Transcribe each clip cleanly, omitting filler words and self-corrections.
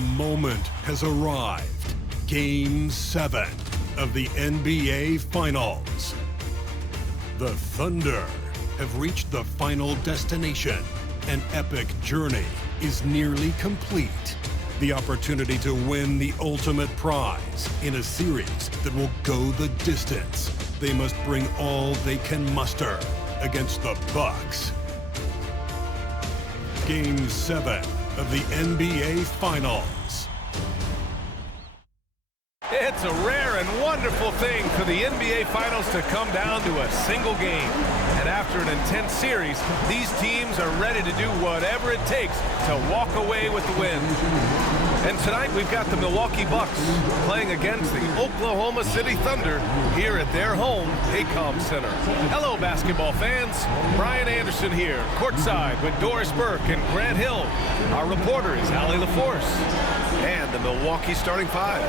moment has arrived. Game 7 of the NBA Finals. The Thunder have reached the final destination. An epic journey is nearly complete. The opportunity to win the ultimate prize in a series that will go the distance. They must bring all they can muster against the Bucks. Game 7 of the NBA Finals. It's a rare and wonderful thing for the NBA Finals to come down to a single game. And after an intense series, these teams are ready to do whatever it takes to walk away with the win. And tonight we've got the Milwaukee Bucks playing against the Oklahoma City Thunder here at their home, Paycom Center. Hello, basketball fans. Brian Anderson here, courtside with Doris Burke and Grant Hill. Our reporter is Allie LaForce. And the Milwaukee starting five.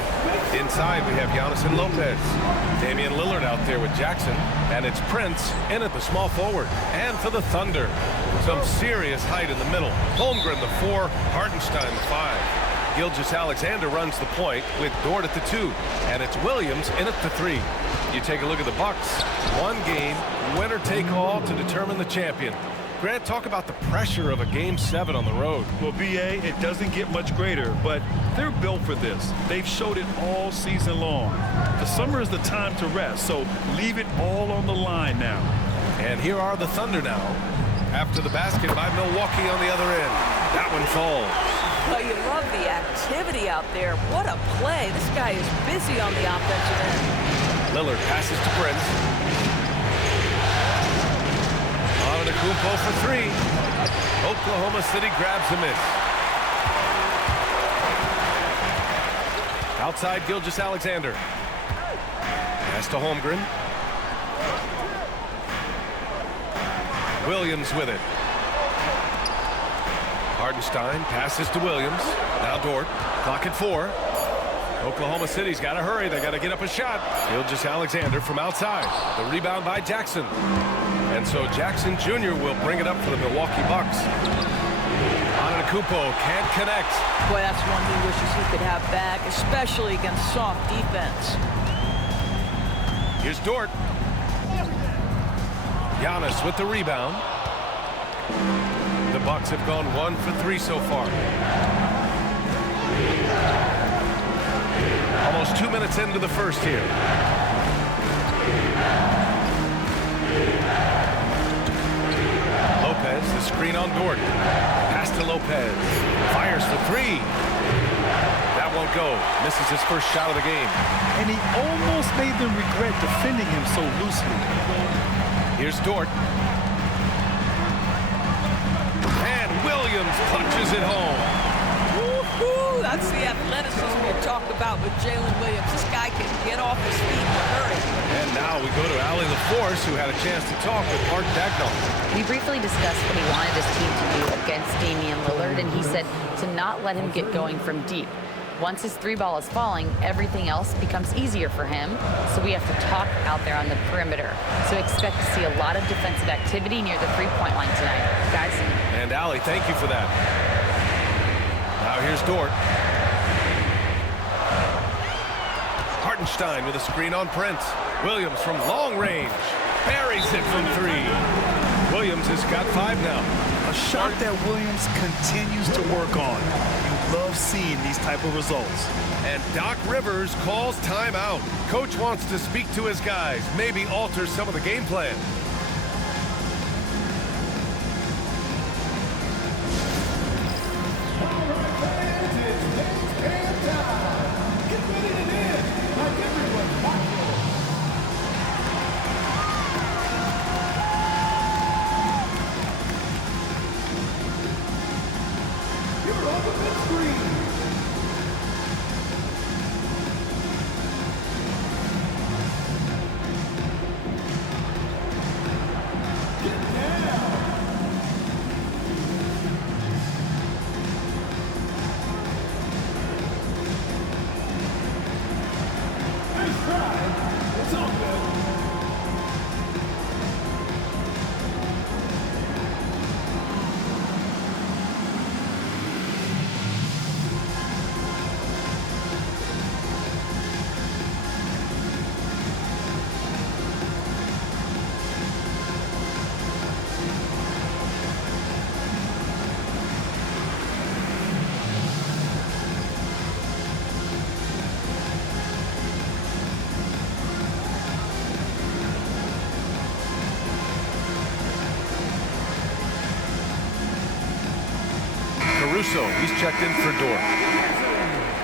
Inside we have Giannis and Lopez. Damian Lillard out there with Jackson. And it's Prince in at the small forward. And for the Thunder, some serious height in the middle. Holmgren the 4, Hartenstein the 5. Gilgeous-Alexander runs the point with Dort at the 2. And it's Williams in at the 3. You take a look at the Bucks. One game, winner take all to determine the champion. Grant, talk about the pressure of a Game 7 on the road. Well, B.A., it doesn't get much greater, but they're built for this. They've showed it all season long. The summer is the time to rest, so leave it all on the line now. And here are the Thunder now, after the basket by Milwaukee on the other end. That one falls. Well, you love the activity out there. What a play. This guy is busy on the offensive end. Lillard passes to Prince. Antetokounmpo for 3. Oklahoma City grabs a miss. Outside Gilgeous-Alexander. Pass to Holmgren. Williams with it. Hartenstein passes to Williams. Now Dort. Clock at 4. Oklahoma City's got to hurry. They got to get up a shot. Gilgeous-Alexander from outside. The rebound by Jackson. And so Jackson Jr. will bring it up for the Milwaukee Bucks. Antetokounmpo can't connect. Boy, that's one he wishes he could have back, especially against soft defense. Here's Dort. Giannis with the rebound. The Bucks have gone 1 for 3 so far. Almost 2 minutes into the first here. Lopez, the screen on Dort. Pass to Lopez. Fires for 3. That won't go. Misses his first shot of the game. And he almost made them regret defending him so loosely. Here's Dort. And Williams punches it home. Woo-hoo! That's the athleticism you talk about with Jalen Williams. This guy can get off his feet in a hurry. And now we go to Allie LaForce, who had a chance to talk with Mark Dagnall. We briefly discussed what he wanted his team to do against Damian Lillard, and he said to not let him get going from deep. Once his 3-ball is falling, everything else becomes easier for him, so we have to talk out there on the perimeter. So expect to see a lot of defensive activity near the 3-point line tonight. Guys? And Allie, thank you for that. Now here's Dort. Hartenstein with a screen on Prince. Williams from long range. Buries it from 3. Williams has got 5 now. A shot that Williams continues to work on. You love seeing these type of results. And Doc Rivers calls timeout. Coach wants to speak to his guys, maybe alter some of the game plan. Caruso. He's checked in for Dort.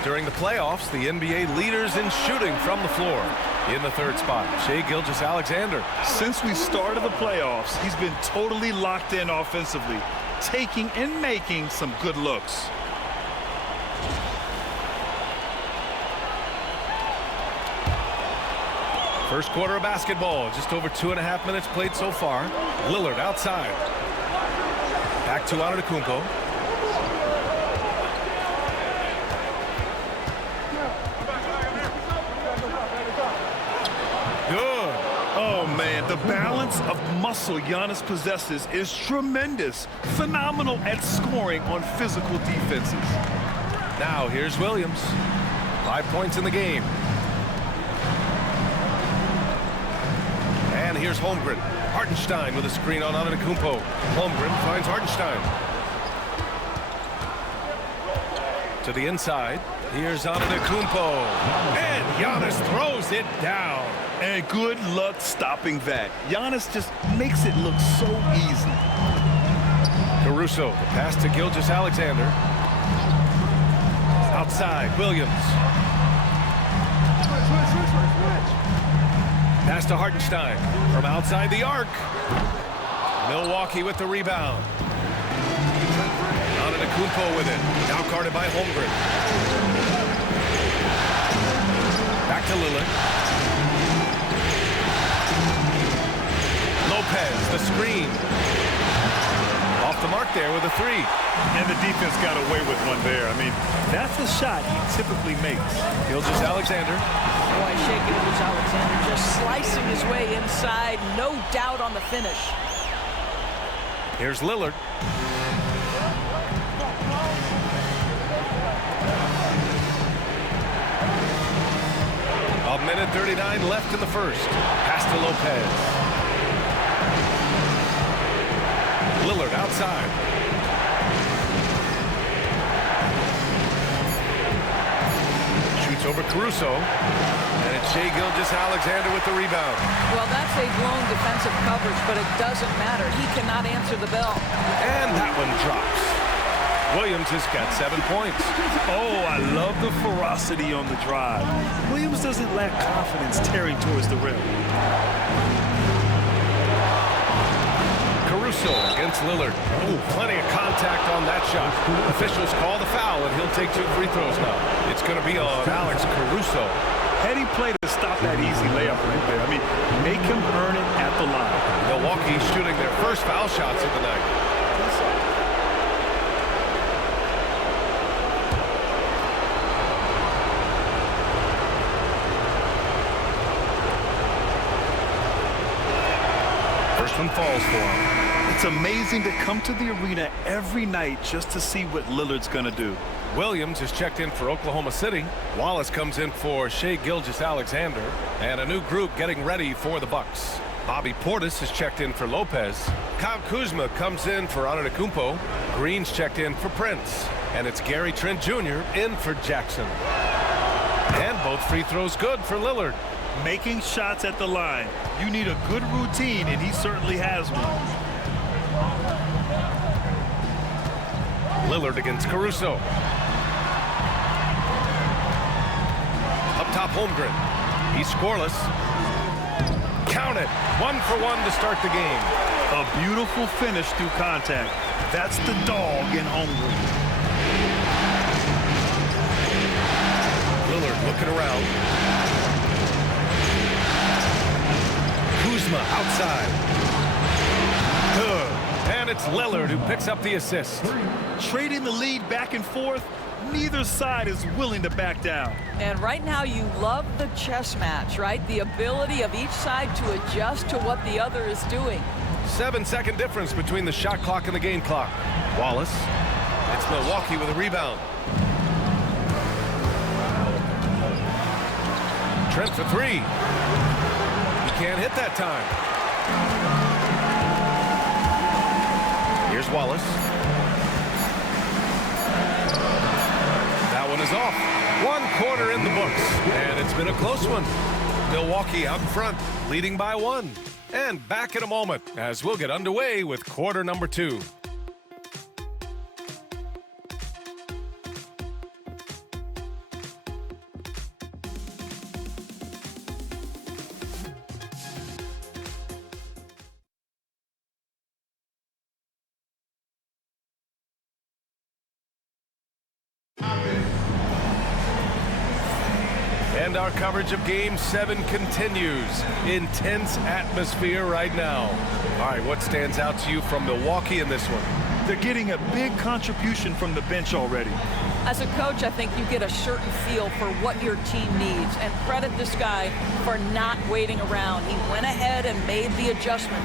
During the playoffs, the NBA leaders in shooting from the floor. In the third spot, Shai Gilgeous-Alexander. Since we started the playoffs, he's been totally locked in offensively, taking and making some good looks. First quarter of basketball, just over 2.5 minutes played so far. Lillard outside. Back to Antetokounmpo. Good. Oh, man, the balance of muscle Giannis possesses is tremendous. Phenomenal at scoring on physical defenses. Now here's Williams. 5 points in the game. And here's Holmgren. Hartenstein with a screen on Antetokounmpo. Holmgren finds Hartenstein. To the inside. Here's Antetokounmpo. And Giannis throws it down. And good luck stopping that. Giannis just makes it look so easy. Caruso, the pass to Gilgeous-Alexander. Outside, Williams. Pass to Hartenstein from outside the arc. Milwaukee with the rebound. Antetokounmpo with it. Now guarded by Holmgren. Back to Lillard. Lopez, the screen. Off the mark there with a three. And the defense got away with one there. I mean, that's a shot he typically makes. Gilgeous-Alexander. Boy, Shai Gilgeous-Alexander just slicing his way inside. No doubt on the finish. Here's Lillard. A minute 39 left in the first. Pass to Lopez. Lillard outside. Shoots over Caruso. And it's Shai Gilgeous-Alexander with the rebound. Well, that's a blown defensive coverage, but it doesn't matter. He cannot answer the bell. And that one drops. Williams has got 7 points. Oh, I love the ferocity on the drive. Williams doesn't lack confidence tearing towards the rim. Caruso against Lillard. Ooh, plenty of contact on that shot. Officials call the foul, and he'll take 2 free throws now. It's going to be on Alex Caruso. Heady play to stop that easy layup right there. I mean, make him earn it at the line. Milwaukee shooting their first foul shots of the night. First one falls for him. It's amazing to come to the arena every night just to see what Lillard's going to do. Williams is checked in for Oklahoma City. Wallace comes in for Shai Gilgeous-Alexander. And a new group getting ready for the Bucks. Bobby Portis is checked in for Lopez. Kyle Kuzma comes in for Antetokounmpo. Green's checked in for Prince. And it's Gary Trent Jr. in for Jackson. And both free throws good for Lillard. Making shots at the line. You need a good routine, and he certainly has one. Lillard against Caruso. Up top, Holmgren. He's scoreless. Count it. 1 for 1 to start the game. A beautiful finish through contact. That's the dog in Holmgren. Lillard looking around. Kuzma outside. Good. And it's Lillard who picks up the assist. Trading the lead back and forth, neither side is willing to back down. And right now you love the chess match, right? The ability of each side to adjust to what the other is doing. 7-second difference between the shot clock and the game clock. Wallace. It's Milwaukee with a rebound. Trent for 3. He can't hit that time. Here's Wallace. That one is off. 1 quarter in the books. And it's been a close one. Milwaukee out in front, leading by 1. And back in a moment as we'll get underway with quarter number 2. And our coverage of Game 7 continues. Intense atmosphere right now. All right, what stands out to you from Milwaukee in this one? They're getting a big contribution from the bench already. As a coach, I think you get a certain feel for what your team needs, and credit this guy for not waiting around. He went ahead and made the adjustment.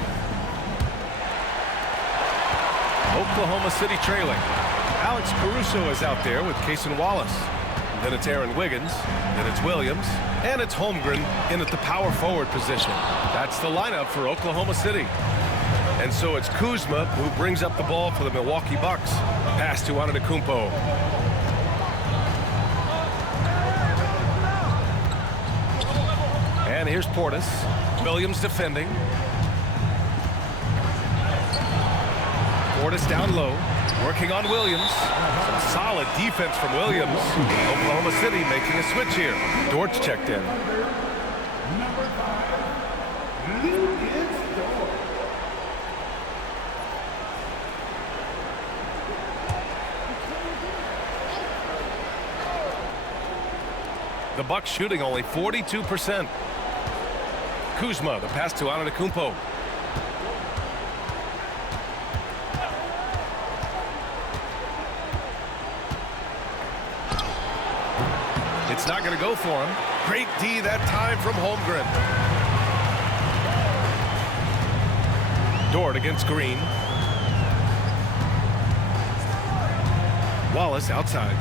Oklahoma City trailing. Alex Caruso is out there with Cason Wallace. Then it's Aaron Wiggins. Then it's Williams. And it's Holmgren in at the power forward position. That's the lineup for Oklahoma City. And so it's Kuzma who brings up the ball for the Milwaukee Bucks. Pass to Antetokounmpo. And here's Portis. Williams defending. Portis down low, working on Williams. Some solid defense from Williams. Oklahoma City making a switch here. Dortch checked in. The Bucks shooting only 42%. Kuzma, the pass to Antetokounmpo. It's not going to go for him. Great D that time from Holmgren. Dort against Green. Wallace outside.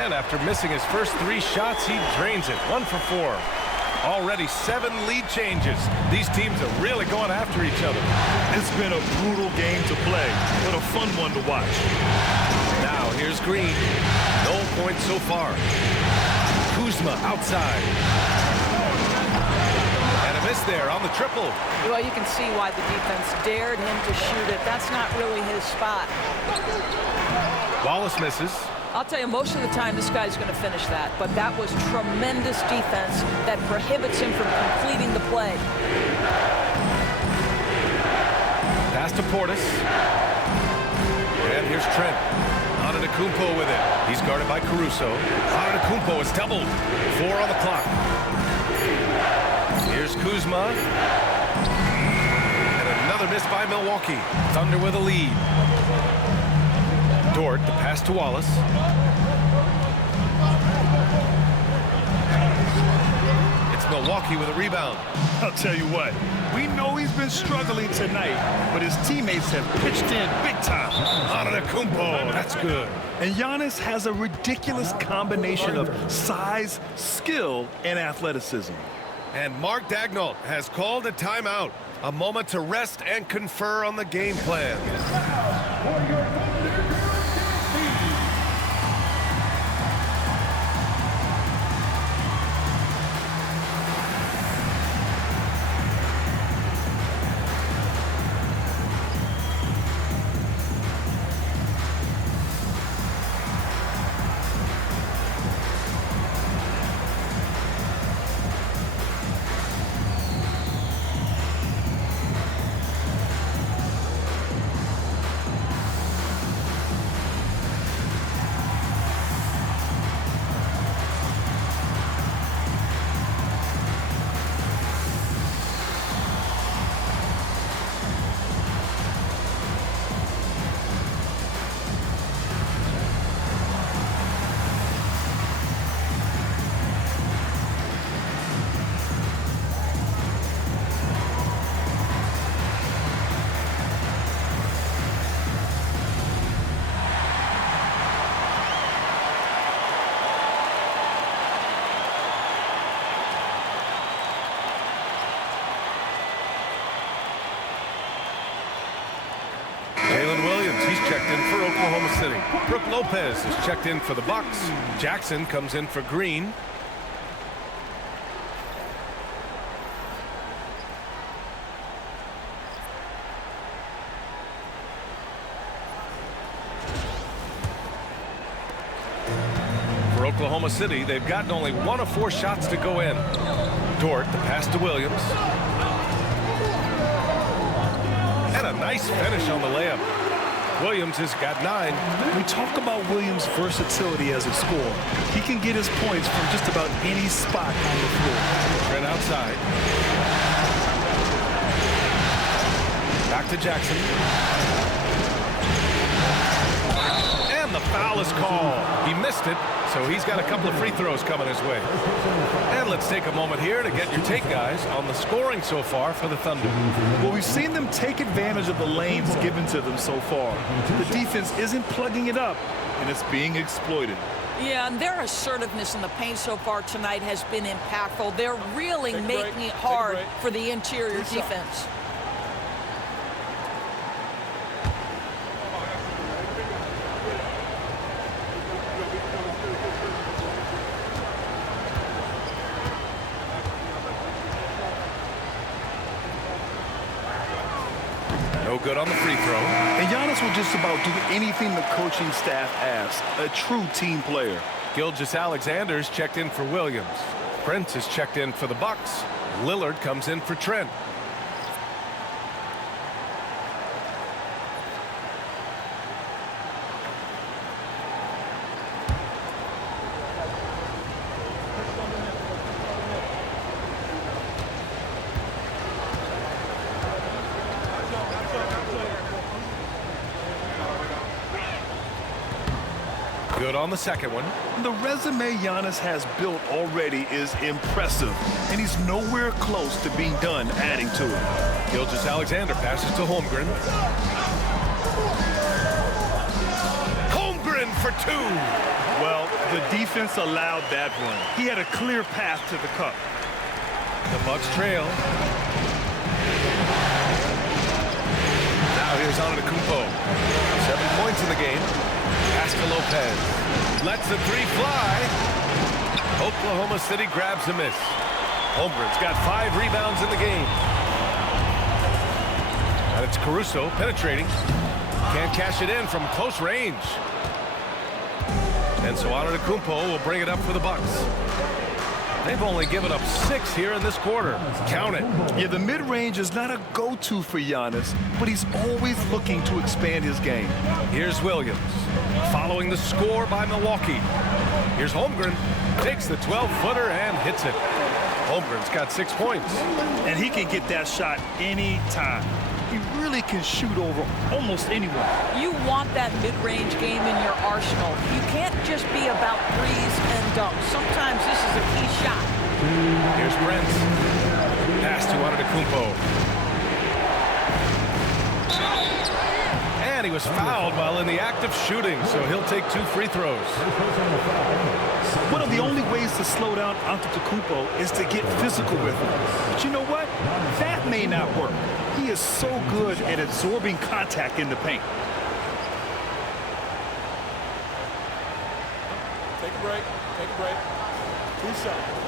And after missing his first 3 shots, he drains it. 1 for 4. Already 7 lead changes. These teams are really going after each other. It's been a brutal game to play, but a fun one to watch. Now here's Green. No points so far. Kuzma outside. And a miss there on the triple. Well, you can see why the defense dared him to shoot it. That's not really his spot. Wallace misses. I'll tell you, most of the time this guy's going to finish that, but that was tremendous defense that prohibits him from completing the play. Pass to Portis. And here's Trent. Antetokounmpo with it. He's guarded by Caruso. Antetokounmpo is doubled. 4 on the clock. Here's Kuzma. And another miss by Milwaukee. Thunder with a lead. Dort, the pass to Wallace. It's Milwaukee with a rebound. I'll tell you what, we know he's been struggling tonight, but his teammates have pitched in big time. Antetokounmpo, that's good. And Giannis has a ridiculous combination of size, skill, and athleticism. And Mark Daigneault has called a timeout. A moment to rest and confer on the game plan. Checked in for Oklahoma City. Brook Lopez is checked in for the Bucks. Jackson comes in for Green. For Oklahoma City, they've gotten only 1 of 4 shots to go in. Dort, the pass to Williams. And a nice finish on the layup. Williams has got 9. We talk about Williams' versatility as a scorer. He can get his points from just about any spot on the floor. Trent outside. Back to Jackson. And the foul is called. He missed it, so he's got a couple of free throws coming his way. And let's take a moment here to get your take, guys, on the scoring so far for the Thunder. Well, we've seen them take advantage of the lanes given to them so far. The defense isn't plugging it up, and it's being exploited. Yeah, and their assertiveness in the paint so far tonight has been impactful. They're really making it hard for the interior defense. No good on the free throw. And Giannis will just about do anything the coaching staff asks. A true team player. Gilgeous-Alexander's checked in for Williams. Prince is checked in for the Bucks. Lillard comes in for Trent. Good on the second one. The resume Giannis has built already is impressive, and he's nowhere close to being done adding to it. Gilgeous-Alexander passes to Holmgren. Holmgren for 2. Well, the defense allowed that one. He had a clear path to the cup. The Bucks trail. Now here's Antetokounmpo. 7 points in the game. Pass to Lopez. Lets the 3 fly. Oklahoma City grabs a miss. Holmgren's got 5 rebounds in the game. And it's Caruso penetrating. Can't cash it in from close range. And so Antetokounmpo will bring it up for the Bucks. They've only given up 6 here in this quarter. Count it. Yeah, the mid-range is not a go-to for Giannis, but he's always looking to expand his game. Here's Williams, following the score by Milwaukee. Here's Holmgren, takes the 12-footer and hits it. Holmgren's got 6 points. And he can get that shot anytime. He really can shoot over almost anyone. You want that mid-range game in your arsenal. You can't just be about threes and dunks. Sometimes this is a key shot. Here's Brent. Pass to Antetokounmpo. And he was fouled while in the act of shooting, so he'll take 2 free throws. One of the only ways to slow down Antetokounmpo is to get physical with him. But you know what? That may not work. He is so good at absorbing contact in the paint. Take a break. Take a break. 2 shots.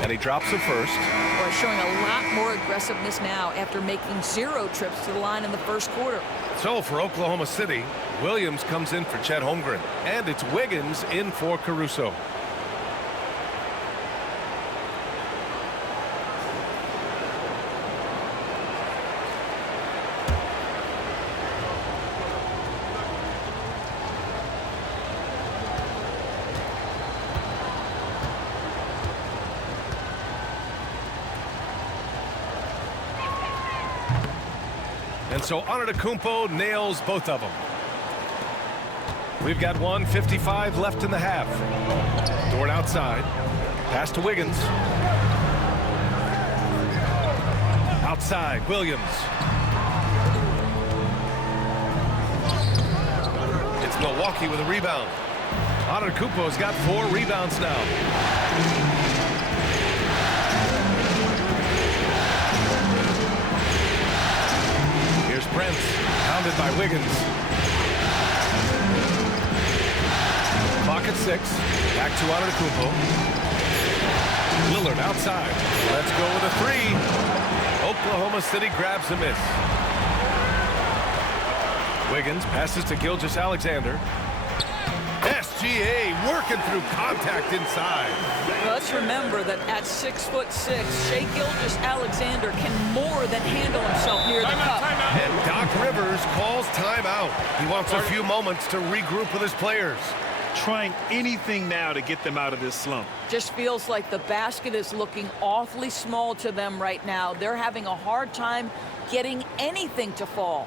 And he drops it first. We're showing a lot more aggressiveness now after making 0 trips to the line in the first quarter. So for Oklahoma City, Williams comes in for Chet Holmgren. And it's Wiggins in for Caruso. And so Antetokounmpo nails both of them. We've got 1:55 left in the half. Dort outside. Pass to Wiggins. Outside, Williams. It's Milwaukee with a rebound. Antetokounmpo's got 4 rebounds now. Prince, pounded by Wiggins. Clock at 6. Back to Antetokounmpo. Lillard outside. Let's go with a 3. Oklahoma City grabs a miss. Wiggins passes to Gilgeous-Alexander. SGA working through contact inside. Let's remember that at 6'6", Shai Gilgeous-Alexander can more than handle himself near the cup. And Doc Rivers calls timeout. He wants a few moments to regroup with his players. Trying anything now to get them out of this slump. Just feels like the basket is looking awfully small to them right now. They're having a hard time getting anything to fall.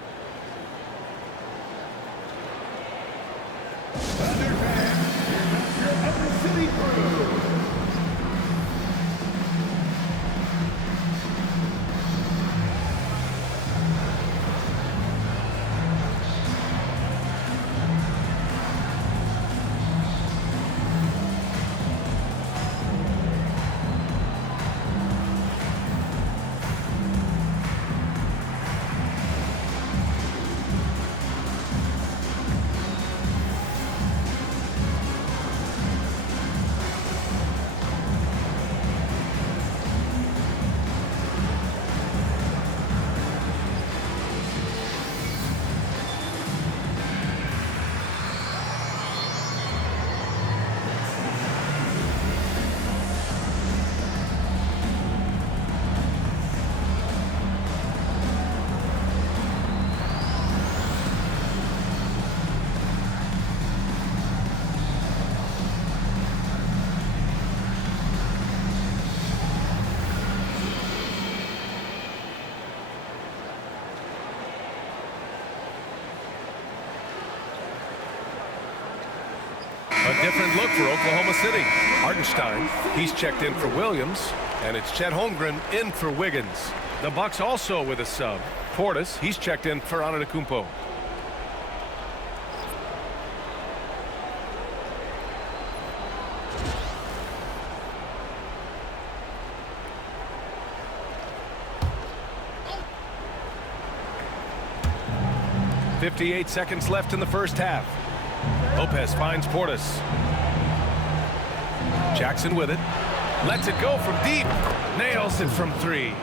A different look for Oklahoma City. Hartenstein, he's checked in for Williams, and it's Chet Holmgren in for Wiggins. The Bucks also with a sub. Portis, he's checked in for Antetokounmpo. .58 seconds left in the first half. Lopez finds Portis. Jackson with it. Lets it go from deep. Nails it from three.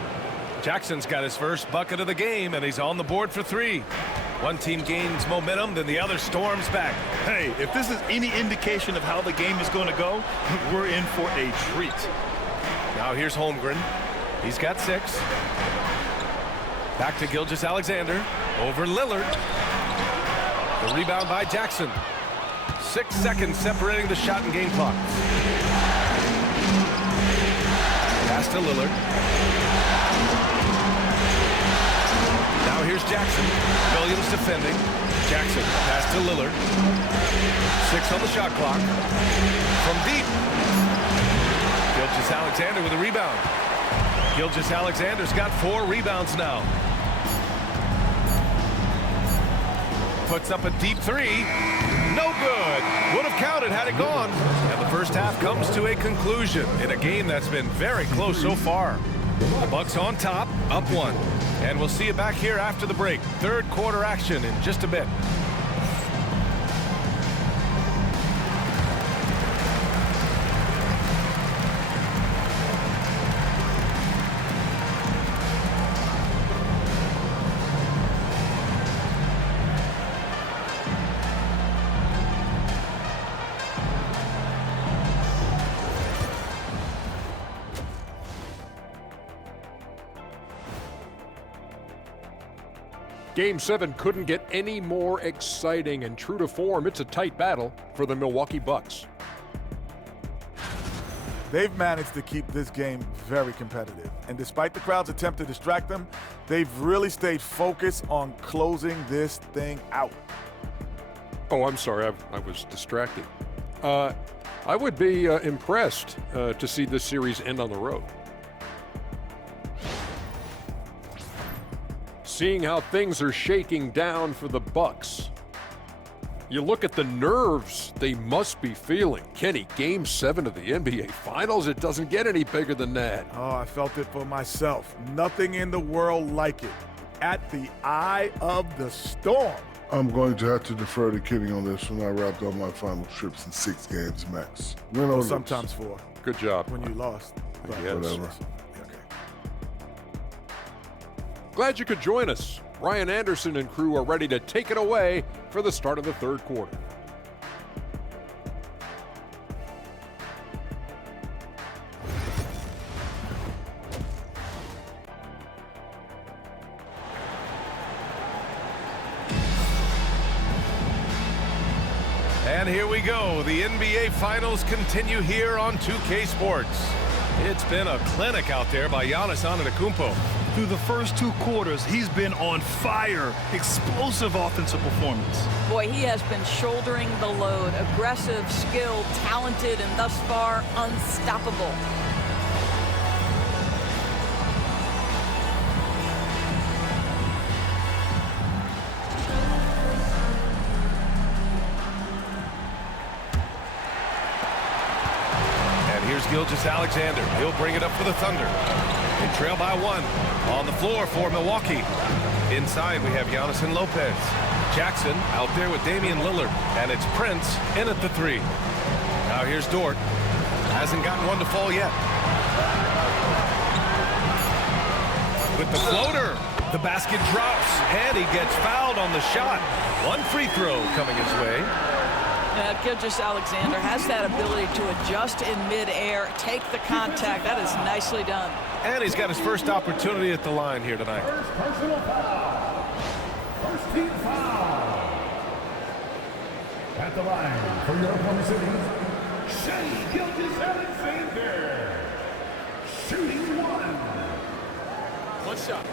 Jackson's got his first bucket of the game, and he's on the board for three. One team gains momentum, then the other storms back. Hey, if this is any indication of how the game is going to go, we're in for a treat. Now here's Holmgren. He's got 6. Back to Gilgeous-Alexander. Over Lillard. The rebound by Jackson. 6 seconds separating the shot and game clock. Pass to Lillard. Now here's Jackson. Williams defending. Jackson pass to Lillard. 6 on the shot clock. From deep. Gilgeous-Alexander with a rebound. Gilgeous-Alexander's got 4 rebounds now. Puts up a deep 3. No good. Would have counted had it gone. And the first half comes to a conclusion in a game that's been very close so far. The Bucks on top, up 1. And we'll see you back here after the break. Third quarter action in just a bit. Game 7 couldn't get any more exciting, and true to form, it's a tight battle for the Milwaukee Bucks. They've managed to keep this game very competitive. And despite the crowd's attempt to distract them, they've really stayed focused on closing this thing out. Oh, I'm sorry, I was distracted. I would be impressed to see this series end on the road. Seeing how things are shaking down for the Bucks. You look at the nerves they must be feeling. Kenny, Game 7 of the NBA Finals, it doesn't get any bigger than that. Oh, I felt it for myself. Nothing in the world like it. At the eye of the storm. I'm going to have to defer to Kenny on this when I wrapped up my final trips in 6 games max. Win or lose. Sometimes 4. Good job. When you lost. Yes. Whatever. Okay. Glad you could join us Ryan Anderson and crew are ready to take it away for the start of the third quarter. And here we go. The NBA Finals continue here on 2K Sports. It's been a clinic out there by Giannis Antetokounmpo. Through the first 2 quarters, he's been on fire. Explosive offensive performance. Boy, he has been shouldering the load. Aggressive, skilled, talented, and thus far unstoppable. Here's Gilgeous-Alexander. He'll bring it up for the Thunder. They trail by 1. On the floor for Milwaukee. Inside, we have Giannis and Lopez. Jackson out there with Damian Lillard. And it's Prince in at the 3. Now here's Dort. Hasn't gotten one to fall yet. With the floater. The basket drops. And he gets fouled on the shot. 1 free throw coming his way. Gilgeous-Alexander has that ability to adjust in midair, take the contact. That is nicely done. And he's got his first opportunity at the line here tonight. First personal foul. First team foul. At the line for your opponent's team, Shai Gilgeous-Alexander. Shooting 1 shot.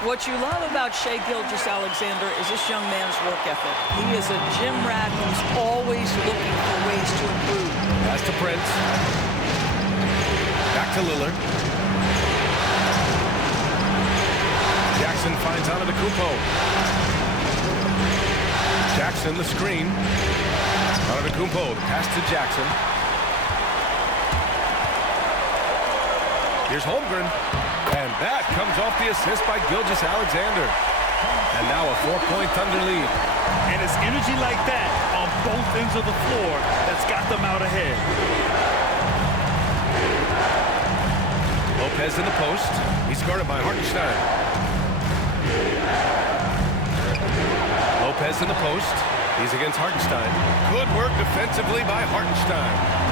What you love about Shai Gilgeous-Alexander is this young man's work ethic. He is a gym rat who's always looking for ways to improve. Pass to Prince. Back to Lillard. Jackson finds Antetokounmpo. Jackson the screen. Antetokounmpo, the pass to Jackson. Here's Holmgren. And that comes off the assist by Gilgeous-Alexander. And now a 4-point Thunder lead. And it's energy like that on both ends of the floor that's got them out ahead. Lopez in the post. He's guarded by Hartenstein. Lopez in the post. He's against Hartenstein. Good work defensively by Hartenstein.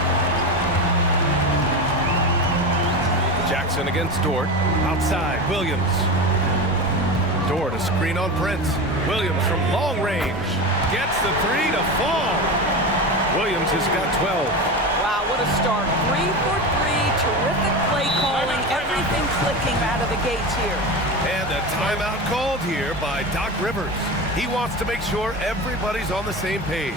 Jackson against Dort. Outside, Williams. Dort, a screen on Prince. Williams from long range. Gets the 3 to fall. Williams has got 12. Wow, what a start. 3 for 3. Terrific play calling. Everything clicking out of the gates here. And a timeout called here by Doc Rivers. He wants to make sure everybody's on the same page.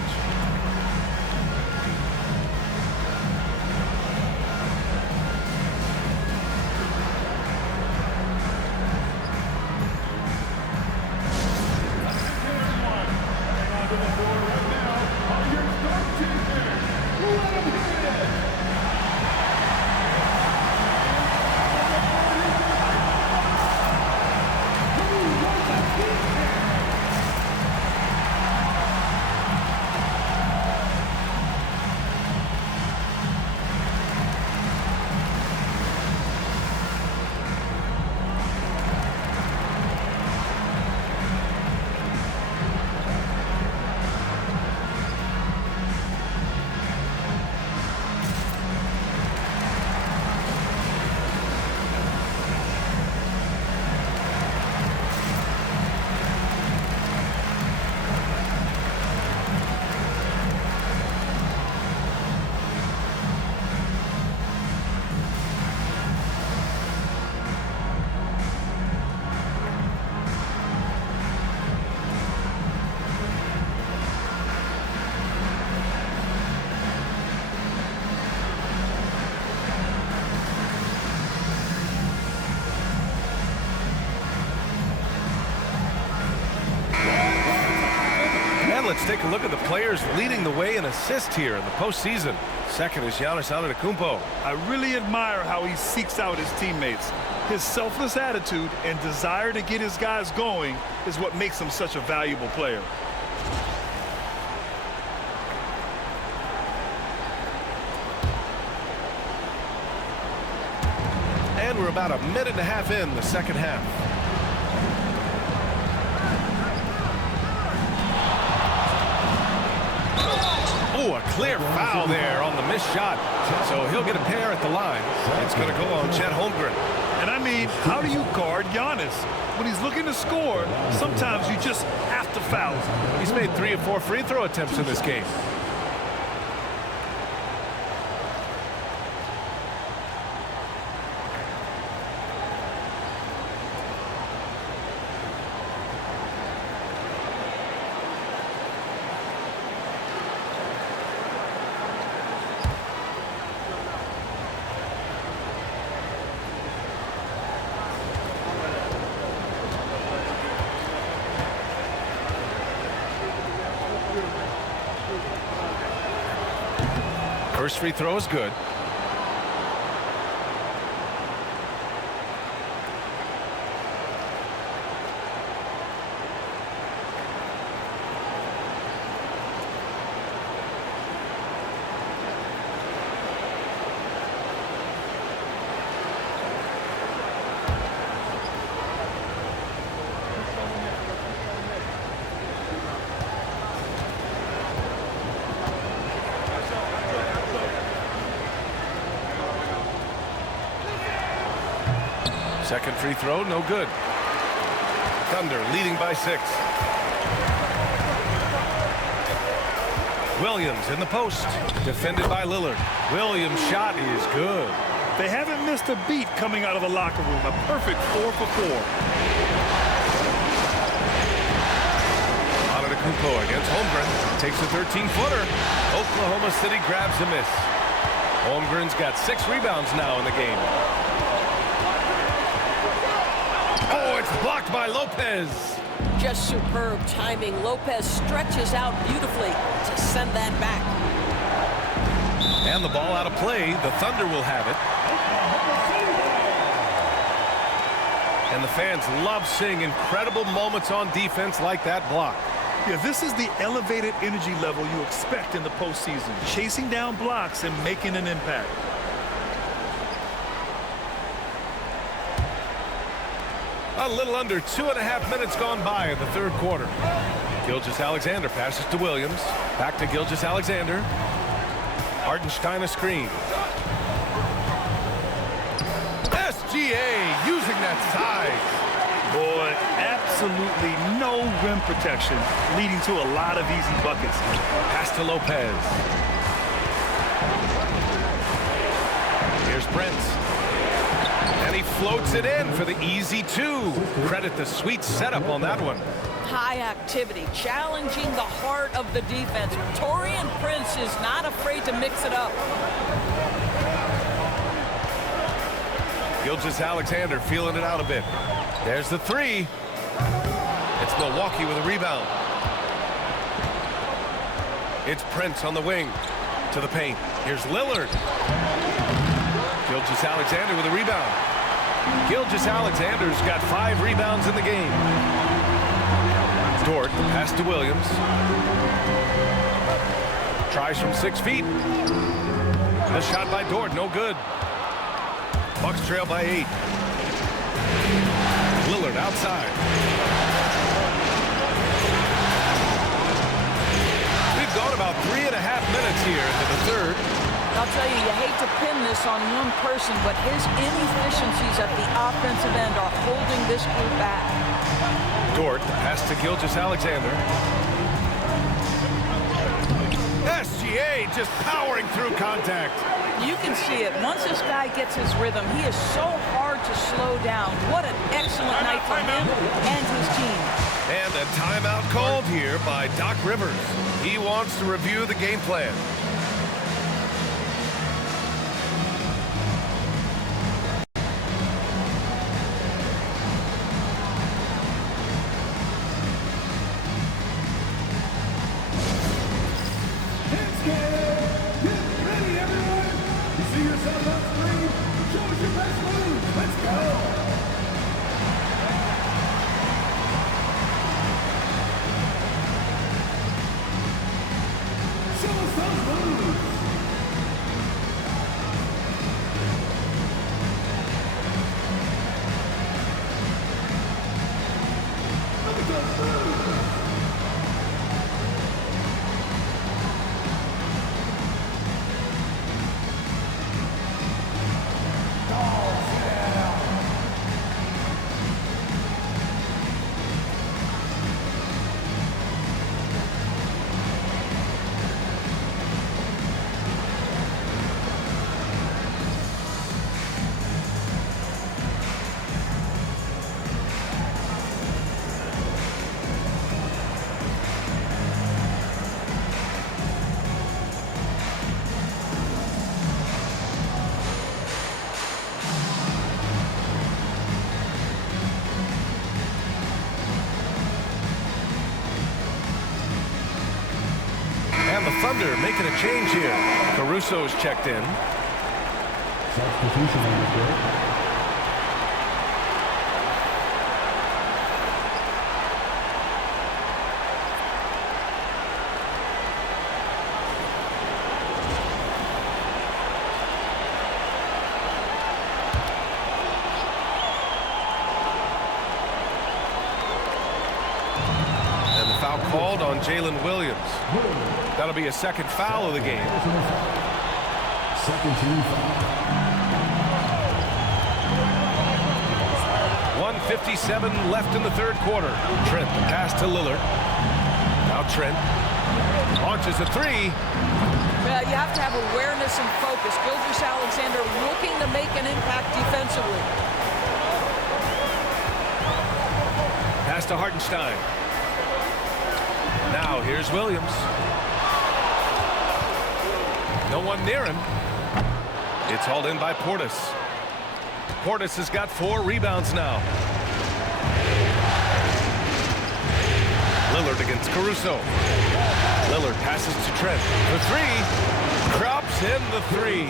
Let's take a look at the players leading the way in assists here in the postseason. Second is Giannis Antetokounmpo. I really admire how he seeks out his teammates. His selfless attitude and desire to get his guys going is what makes him such a valuable player. And we're about a minute and a half in the second half. Oh, a clear foul there on the missed shot. So he'll get a pair at the line. It's going to go on Chet Holmgren. And I mean, how do you guard Giannis? When he's looking to score, sometimes you just have to foul him. He's made 3 or 4 free throw attempts in this game. First free throw is good. Second free throw, no good. Thunder leading by 6. Williams in the post, defended by Lillard. Williams' shot is good. They haven't missed a beat coming out of the locker room. A perfect 4 for 4. Antetokounmpo against Holmgren. Takes a 13-footer. Oklahoma City grabs a miss. Holmgren's got 6 rebounds now in the game. Oh, it's blocked by Lopez. Just superb timing. Lopez stretches out beautifully to send that back. And the ball out of play. The Thunder will have it. And the fans love seeing incredible moments on defense like that block. Yeah, this is the elevated energy level you expect in the postseason. Chasing down blocks and making an impact. A little under 2.5 minutes gone by in the third quarter. Gilgeous-Alexander passes to Williams. Back to Gilgeous-Alexander. Hartenstein a screen. SGA using that size. Boy, absolutely no rim protection, leading to a lot of easy buckets. Pass to Lopez. Here's Brent. And he floats it in for the easy 2. Credit the sweet setup on that one. High activity, challenging the heart of the defense. Taurean Prince is not afraid to mix it up. Gilgeous-Alexander feeling it out a bit. There's the 3. It's Milwaukee with a rebound. It's Prince on the wing to the paint. Here's Lillard. Gilgeous-Alexander with a rebound. Gilgeous-Alexander's got 5 rebounds in the game. Dort, pass to Williams. Tries from 6 feet. The shot by Dort, no good. Bucks trail by 8. Lillard outside. We've gone about 3.5 minutes here into the third. I'll tell you, you hate to pin this on one person, but his inefficiencies at the offensive end are holding this group back. Dort, the pass to Gilgeous-Alexander. SGA just powering through contact. You can see it. Once this guy gets his rhythm, he is so hard to slow down. What an excellent night for him and his team. And a timeout called here by Doc Rivers. He wants to review the game plan. Thunder making a change here. Caruso's checked in. Substitution on the field. Called on Jalen Williams. That'll be a second foul of the game. Second team foul. 1:57 left in the third quarter. Trent, the pass to Lillard. Now Trent launches a three. You have to have awareness and focus. Gilgeous-Alexander looking to make an impact defensively. Pass to Hartenstein. Now here's Williams. No one near him. It's hauled in by Portis. Portis has got 4 rebounds now. Lillard against Caruso. Lillard passes to Trent. The three. Drops in the three.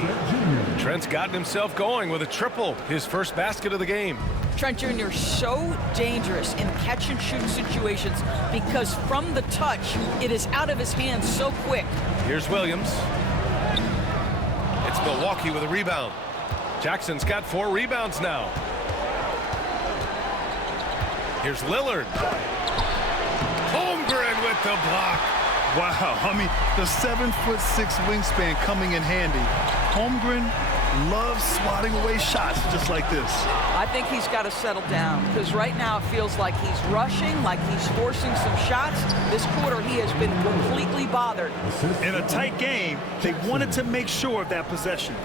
Trent's gotten himself going with a triple. His first basket of the game. Trent Jr. so dangerous in catch and shoot situations because from the touch, it is out of his hands so quick. Here's Williams. It's Milwaukee with a rebound. Jackson's got 4 rebounds now. Here's Lillard. Holmgren with the block. Wow, I mean, the 7'6" wingspan coming in handy. Holmgren loves swatting away shots just like this. I think he's got to settle down because right now it feels like he's rushing, like he's forcing some shots. This quarter he has been completely bothered. In a tight game, they wanted to make sure of that possession.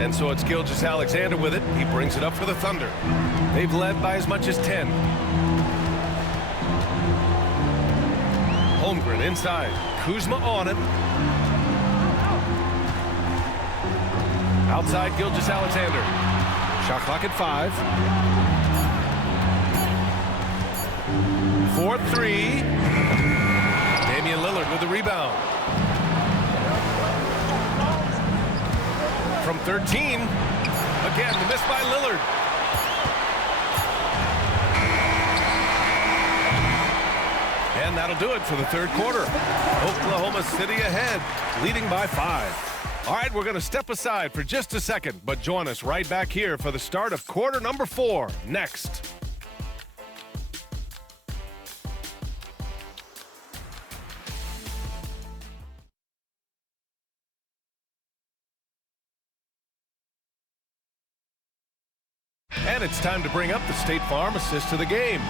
And so it's Gilgeous-Alexander with it. He brings it up for the Thunder. They've led by as much as 10. Holmgren inside. Kuzma on him. Outside Gilgeous-Alexander. Shot clock at 5. 4-3. Damian Lillard with the rebound. From 13. Again, the miss by Lillard. And that'll do it for the third quarter. Oklahoma City ahead, leading by 5. All right, we're going to step aside for just a second, but join us right back here for the start of quarter number 4 next. And it's time to bring up the State Farm assist to the game.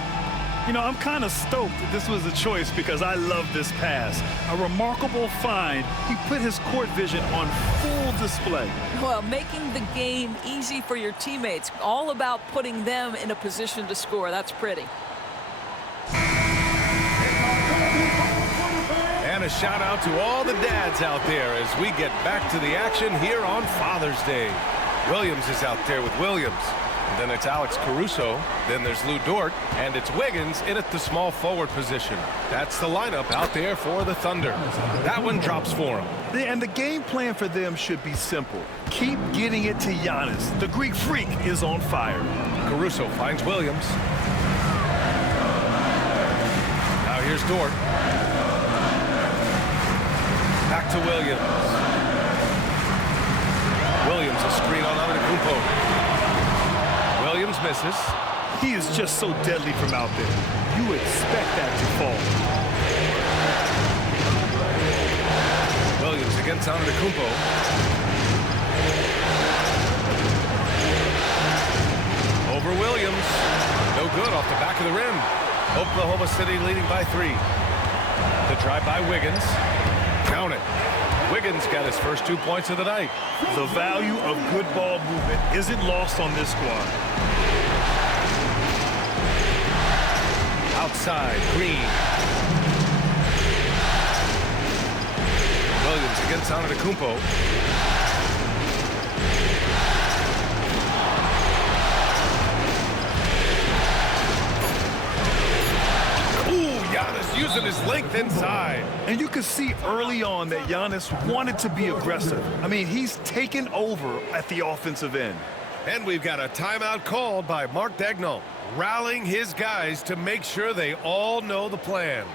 You know, I'm kind of stoked that this was a choice because I love this pass. A remarkable find. He put his court vision on full display. Well, making the game easy for your teammates. All about putting them in a position to score. That's pretty. And a shout out to all the dads out there as we get back to the action here on Father's Day. Williams is out there with Williams. Then it's Alex Caruso. Then there's Lou Dort. And it's Wiggins in at the small forward position. That's the lineup out there for the Thunder. That one drops for him. And the game plan for them should be simple. Keep getting it to Giannis. The Greek freak is on fire. Caruso finds Williams. Now here's Dort. Back to Williams. Williams, a screen on Antetokounmpo. Williams misses. He is just so deadly from out there. You expect that to fall. Williams against Antetokounmpo. Over Williams. No good off the back of the rim. Oklahoma City leading by 3. The drive by Wiggins. Count it. Wiggins got his first 2 points of the night. The value of good ball movement isn't lost on this squad. Outside, Green. Williams against Antetokounmpo. Ooh, Giannis using his length length inside. And you could see early on that Giannis wanted to be aggressive. I mean, he's taken over at the offensive end. And we've got a timeout called by Mark Daigneault, rallying his guys to make sure they all know the plan.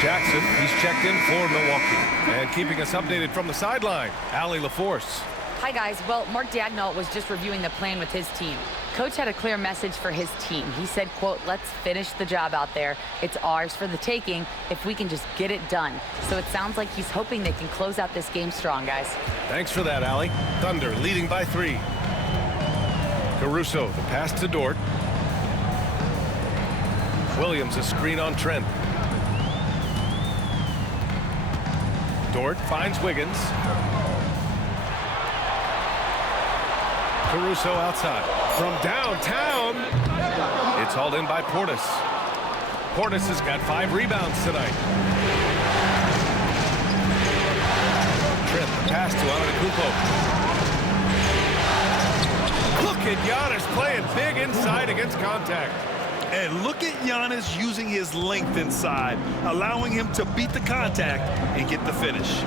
Jackson, he's checked in for Milwaukee. And keeping us updated from the sideline, Allie LaForce. Hi, guys. Well, Mark Daigneault was just reviewing the plan with his team. Coach had a clear message for his team. He said, quote, let's finish the job out there. It's ours for the taking if we can just get it done. So it sounds like he's hoping they can close out this game strong, guys. Thanks for that, Allie. Thunder leading by 3. Caruso, the pass to Dort. Williams, a screen on Trent. Dort finds Wiggins. Caruso outside. From downtown, it's hauled in by Portis. Portis has got 5 rebounds tonight. Trent, the pass to Antetokounmpo. Look at Giannis playing big inside against contact. And look at Giannis using his length inside, allowing him to beat the contact and get the finish.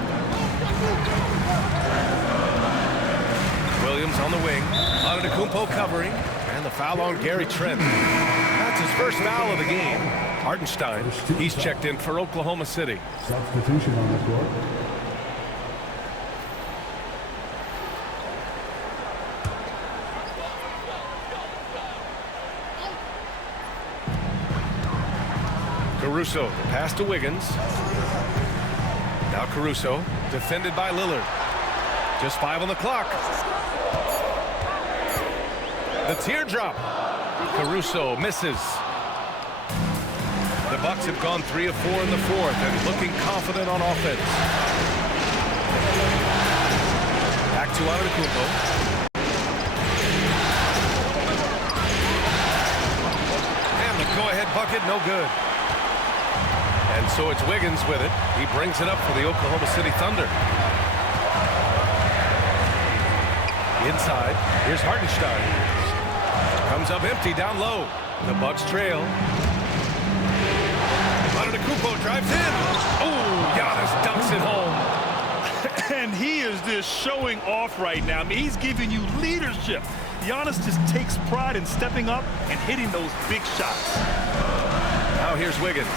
Williams on the wing. Antetokounmpo covering. And the foul on Gary Trent. That's his first foul of the game. Hartenstein, he's checked in for Oklahoma City. Substitution on the court. Caruso, the pass to Wiggins. Now Caruso, defended by Lillard. Just 5 on the clock. The teardrop. Caruso misses. The Bucks have gone 3 of 4 in the fourth and looking confident on offense. Back to Antetokounmpo. And the go-ahead bucket, no good. And so it's Wiggins with it. He brings it up for the Oklahoma City Thunder. Inside, here's Hartenstein. Comes up empty down low. The Bucks trail. Antetokounmpo drives in. Oh, Giannis dunks it home. And he is just showing off right now. I mean, he's giving you leadership. Giannis just takes pride in stepping up and hitting those big shots. Now here's Wiggins.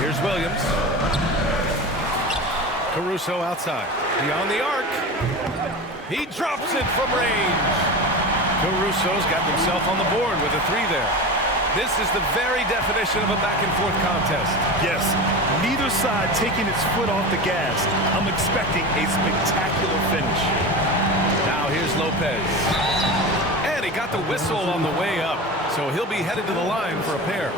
Here's Williams. Caruso outside. Beyond the arc. He drops it from range. Caruso's got himself on the board with a 3 there. This is the very definition of a back-and-forth contest. Yes, neither side taking its foot off the gas. I'm expecting a spectacular finish. Now here's Lopez. And he got the whistle on the way up, so he'll be headed to the line for a pair.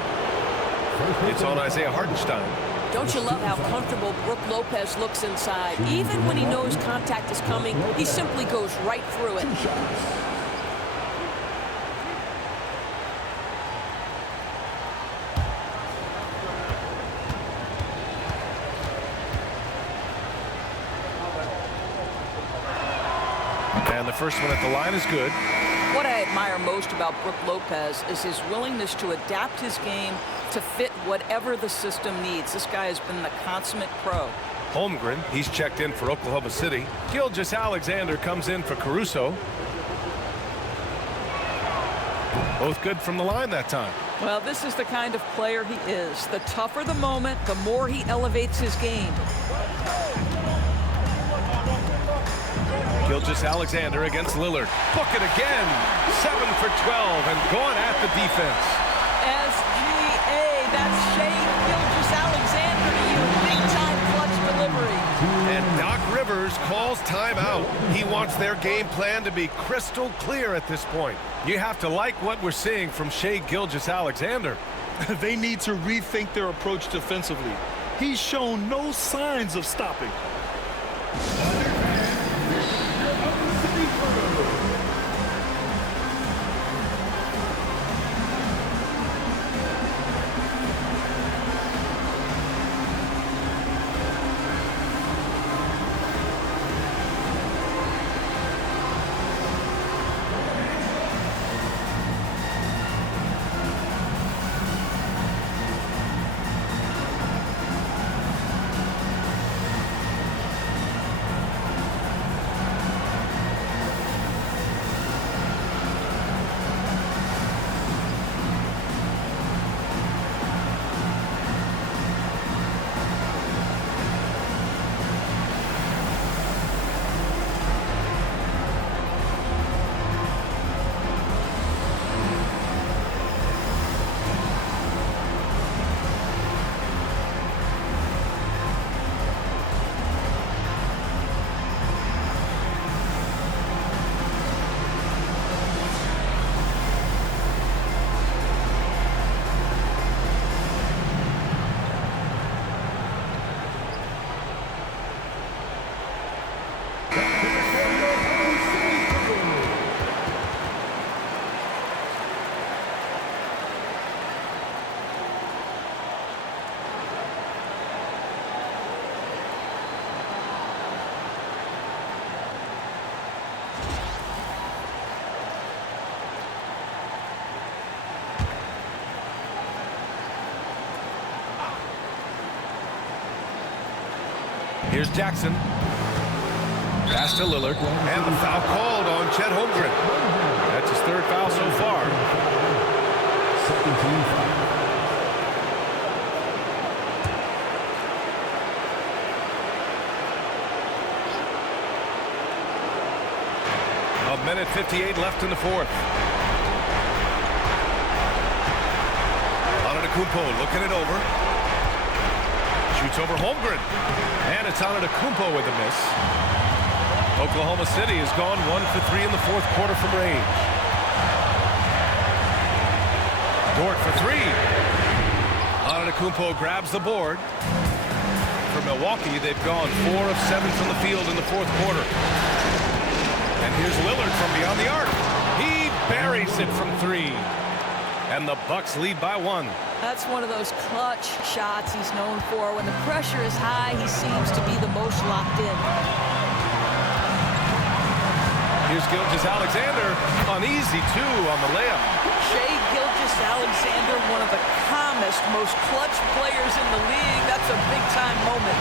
It's on Isaiah Hartenstein. Don't you love how comfortable Brook Lopez looks inside? Even when he knows contact is coming, he simply goes right through it. And the first one at the line is good. What I admire most about Brook Lopez is his willingness to adapt his game to fit whatever the system needs. This guy has been the consummate pro. Holmgren, he's checked in for Oklahoma City. Gilgeous-Alexander comes in for Caruso. Both good from the line that time. Well, this is the kind of player he is. The tougher the moment, the more he elevates his game. Gilgeous-Alexander against Lillard. Book it again. 7 for 12 and going at the defense. SGA, that's Shea Gilgeous-Alexander to you. Big-time clutch delivery. And Doc Rivers calls timeout. He wants their game plan to be crystal clear at this point. You have to like what we're seeing from Shea Gilgeous-Alexander. They need to rethink their approach defensively. He's shown no signs of stopping. Here's Jackson. Pass to Lillard. And the foul called on Chet Holmgren. That's his third foul so far. 17 foul. A minute 58 left in the fourth. Antetokounmpo looking it over. Shoots over Holmgren. And it's Antetokounmpo with a miss. Oklahoma City has gone 1 for 3 in the fourth quarter from range. Dort for 3. Antetokounmpo grabs the board. For Milwaukee, they've gone 4 of 7 from the field in the fourth quarter. And here's Lillard from beyond the arc. He buries it from 3. And the Bucks lead by 1. That's one of those clutch shots he's known for. When the pressure is high, he seems to be the most locked in. Here's Gilgeous-Alexander. Uneasy, too, on the layup. Shea Gilgeous-Alexander, one of the calmest, most clutch players in the league. That's a big-time moment.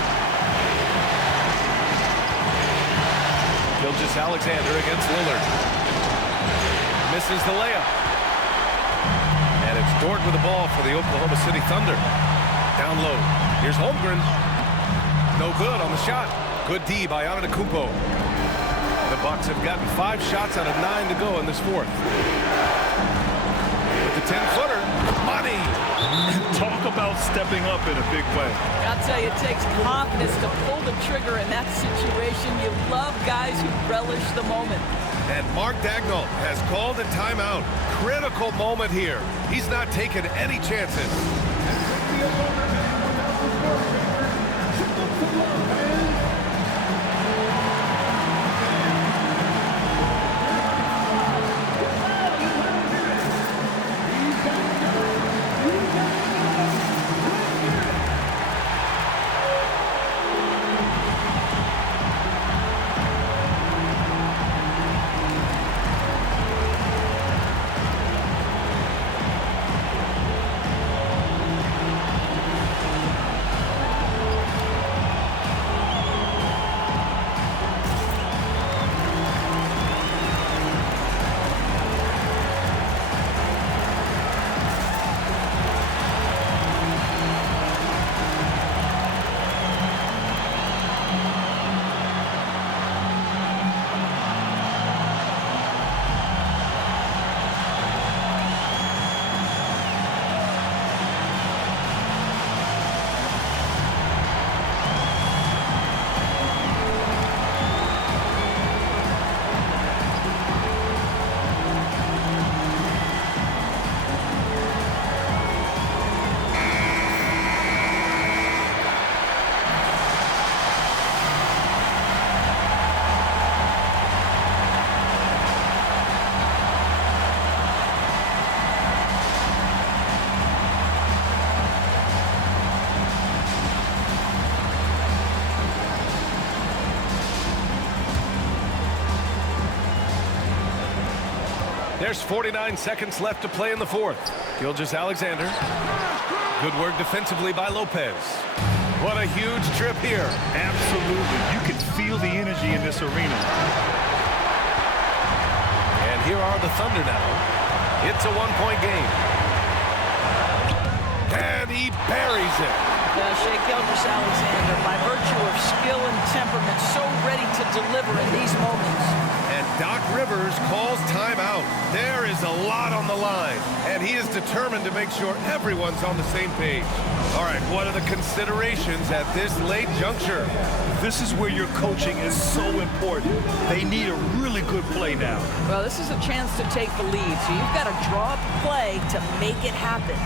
Gilgeous-Alexander against Lillard. Misses the layup. And it's Dort with the ball for the Oklahoma City Thunder. Down low. Here's Holmgren. No good on the shot. Good D by Antetokounmpo. The Bucks have gotten 5 shots out of 9 to go in this fourth. With the 10-footer. Money. Talk about stepping up in a big way. I'll tell you, it takes confidence to pull the trigger in that situation. You love guys who relish the moment. And Mark Daigneault has called a timeout. Critical moment here. He's not taking any chances. There's 49 seconds left to play in the fourth. Gilgeous-Alexander. Good work defensively by Lopez. What a huge trip here. Absolutely. You can feel the energy in this arena. And here are the Thunder now. It's a one-point game. And he buries it. Shea Gilgeous-Alexander, by virtue of skill and temperament, so ready to deliver in these moments. And Doc Rivers calls timeout. There is a lot on the line, and he is determined to make sure everyone's on the same page. All right, what are the considerations at this late juncture? This is where your coaching is so important. They need a really good play now. Well, this is a chance to take the lead, so you've got to draw up a play to make it happen.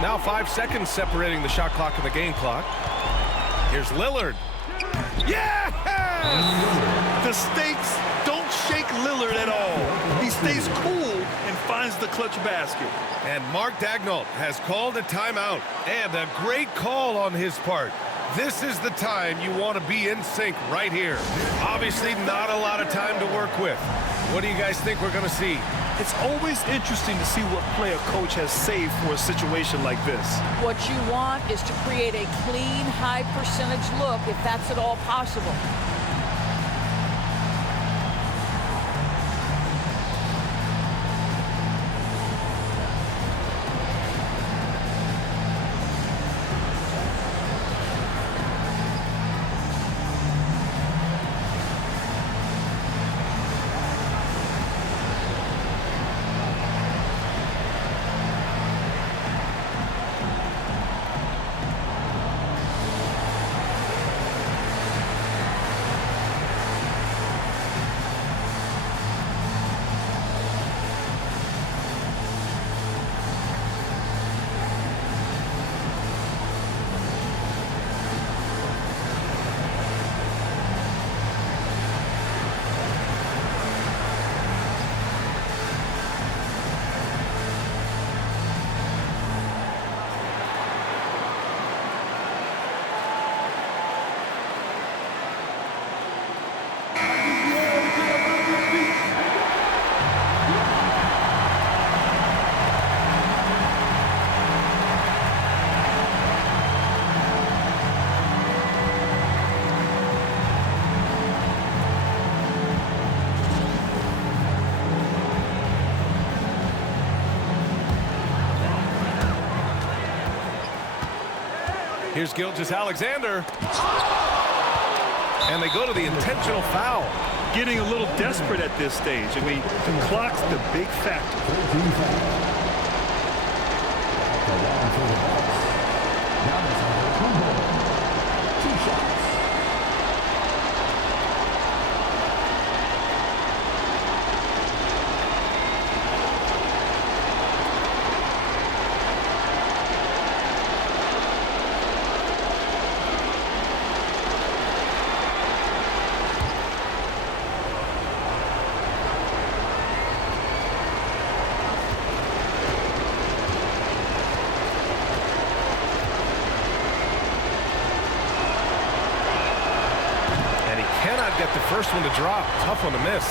Now 5 seconds separating the shot clock and the game clock. Here's Lillard. Yes! The stakes don't shake Lillard at all. He stays cool and finds the clutch basket. And Mark Daigneault has called a timeout. And a great call on his part. This is the time you want to be in sync right here. Obviously not a lot of time to work with. What do you guys think we're going to see? It's always interesting to see what play a coach has saved for a situation like this. What you want is to create a clean, high percentage look, if that's at all possible. Here's Gilgeous-Alexander. And they go to the intentional foul. Getting a little desperate at this stage. I mean, the clock's the big factor. first one to drop. Tough one to miss.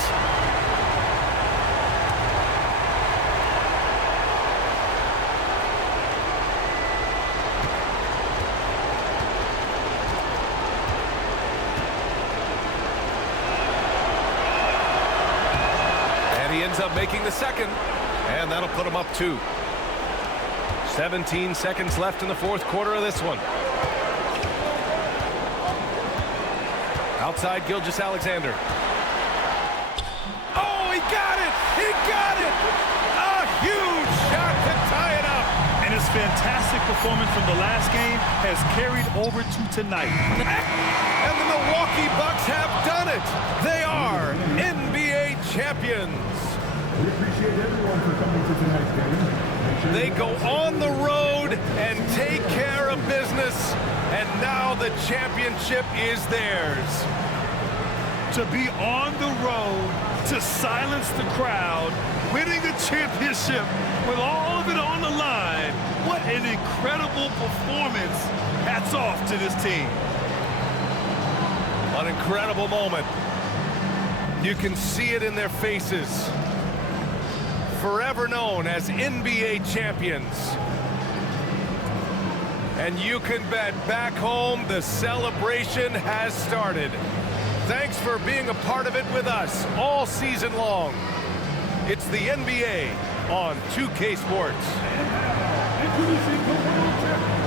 And he ends up making the second. And that'll put him up 2. 17 seconds left in the fourth quarter of this one. Outside Gilgeous-Alexander. Oh, he got it! He got it! A huge shot to tie it up. And his fantastic performance from the last game has carried over to tonight. And the Milwaukee Bucks have done it. They are NBA champions. We appreciate everyone for coming to tonight's game. They go on the road and take care of business, and now the championship is theirs. To be on the road, to silence the crowd, winning the championship with all of it on the line. What an incredible performance. Hats off to this team. An incredible moment. You can see it in their faces. Forever known as NBA champions. And you can bet back home the celebration has started. Thanks for being a part of it with us all season long. It's the NBA on 2K Sports. Introducing the world champion.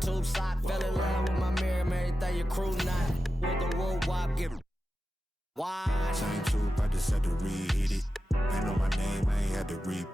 Tube sock, fell in love with my mirror, everything your crew not. With the wood wop, get why? Same tube, I just had to read it. Ain't know my name, I ain't had to repeat.